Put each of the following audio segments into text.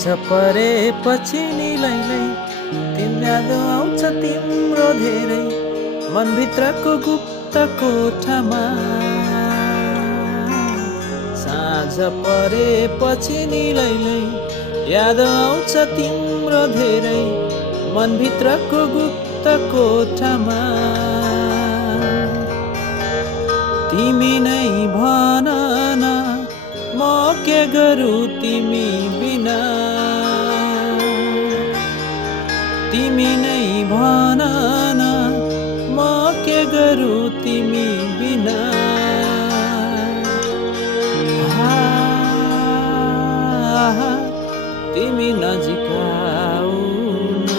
साँझ परेपछि निलैलै तिम्रो याद आउँछ तिम्रो धेरै मनभित्रको गुप्त कोठामा। साँझ परेपछि निलैलै याद आउँछ तिम्रो धेरै मनभित्रको गुप्त कोठामा। तिमी नै भन न म के गरौँ तिमी बिना। तिमी नै भन न म के गरौँ तिमी बिना। तिमी नजिक आऊ न।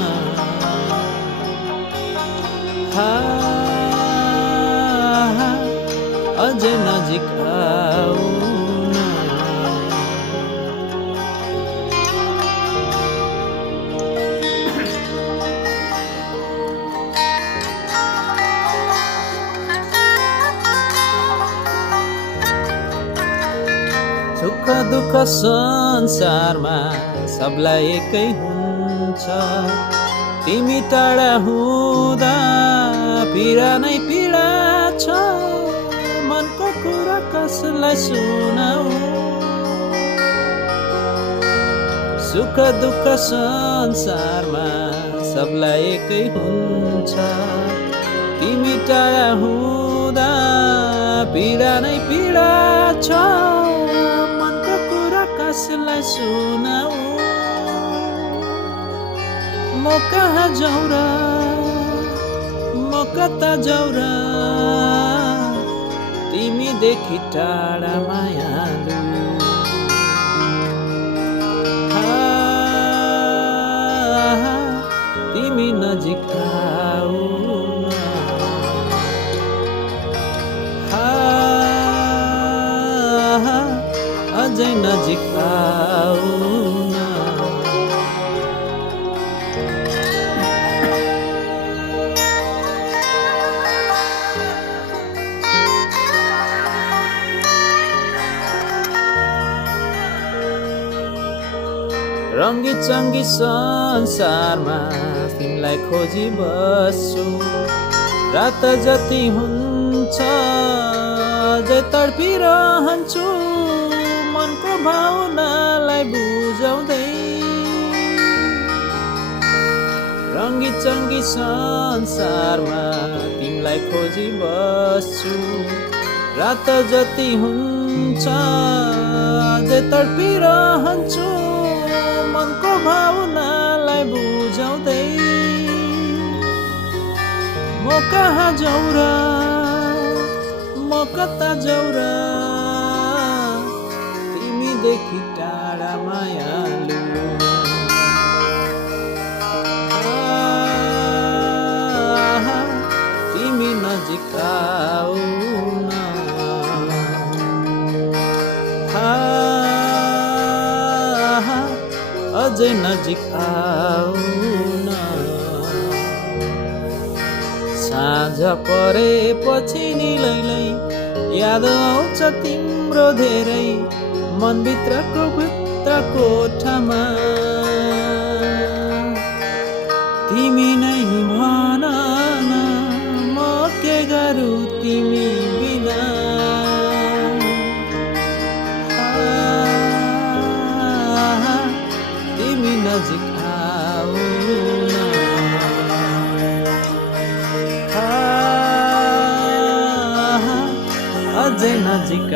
अझै नजिक आऊ न। सुख दुःख संसारमा सबलाई एकै हुन्छ। तिमी टाढा हुँदा पीडा नै पीडा छ। मनको कुरा कसलाई सुनाऊ। सुख दुःख संसारमा सबलाई एकै हुन्छ। तिमी टाढा हुँदा पीडा नै पीडा छ। मनको कुरा कसलाई सुनाऊ। म कहाँ जाउँ र म कता जाउँ र तिमीदेखि टाढा मायालु। तिमी नजिक आऊ न। अझै नजिक आऊ न। रङ्गी चङ्गी संसारमा तिमीलाई खोजी बस्छु। रात जति हुन्छ अझै तडपिरहन्छु मनको भावनालाई बुझाउँदै। रङ्गी चङ्गी संसारमा तिमीलाई खोजी बस्छु। रात जति हुन्छ अझै तडपिरहन्छु मनको भावनालाई बुझाउँदै। म कहाँ जाउँ र म कता जाउँ र तिमीदेखि टाढा मायालु। तिमी नजिक आऊ न। अझै नजिक आऊ न। साँझ परेपछि निलैलै याद आउँछ तिम्रो धेरै मनभित्रको गुप्त कोठामा। तिमी नै भन न म के गरौँ तिमी बिना। तिमी नजिक आऊ न। अझै नजिक